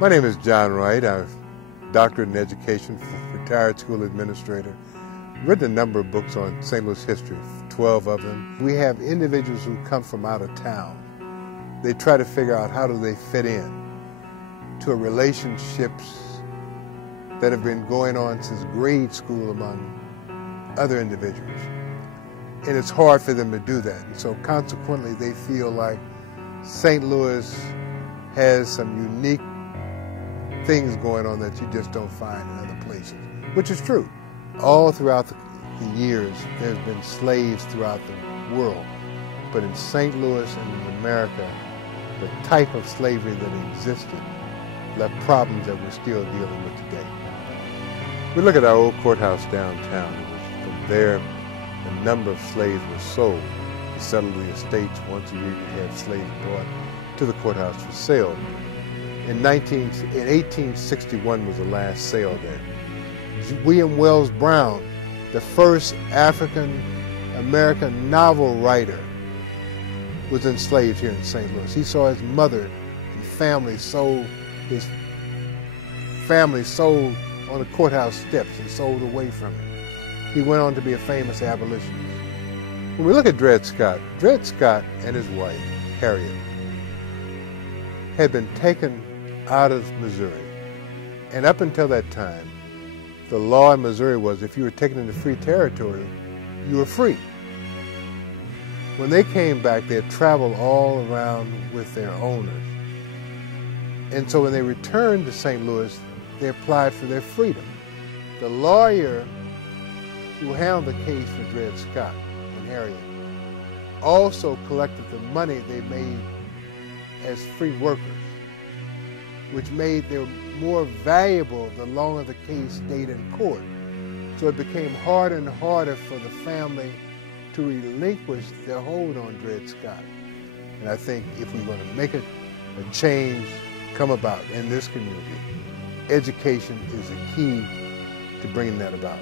My name is John Wright. I'm a doctorate in education, retired school administrator. I've written a number of books on St. Louis history, 12 of them. We have individuals who come from out of town. They try to figure out how do they fit in to relationships that have been going on since grade school among other individuals. And it's hard for them to do that. And so consequently, they feel like St. Louis has some unique things going on that you just don't find in other places, which is true. All throughout the years, there's been slaves throughout the world. But in St. Louis and in America, the type of slavery that existed left problems that we're still dealing with today. We look at our old courthouse downtown. From there, a number of slaves were sold to settle the estates. Once a year, you'd have slaves brought to the courthouse for sale. In 1861 was the last sale there. William Wells Brown, the first African-American novel writer, was enslaved here in St. Louis. He saw his mother and family sold on the courthouse steps and sold away from him. He went on to be a famous abolitionist. When we look at Dred Scott and his wife, Harriet, had been taken out of Missouri. And up until that time, the law in Missouri was if you were taken into free territory, you were free. When they came back, they had traveled all around with their owners. And so when they returned to St. Louis, they applied for their freedom. The lawyer who handled the case for Dred Scott and Harriet also collected the money they made as free workers, which made them more valuable the longer the case stayed in court. So it became harder and harder for the family to relinquish their hold on Dred Scott. And I think if we're going to make a change come about in this community, education is the key to bringing that about.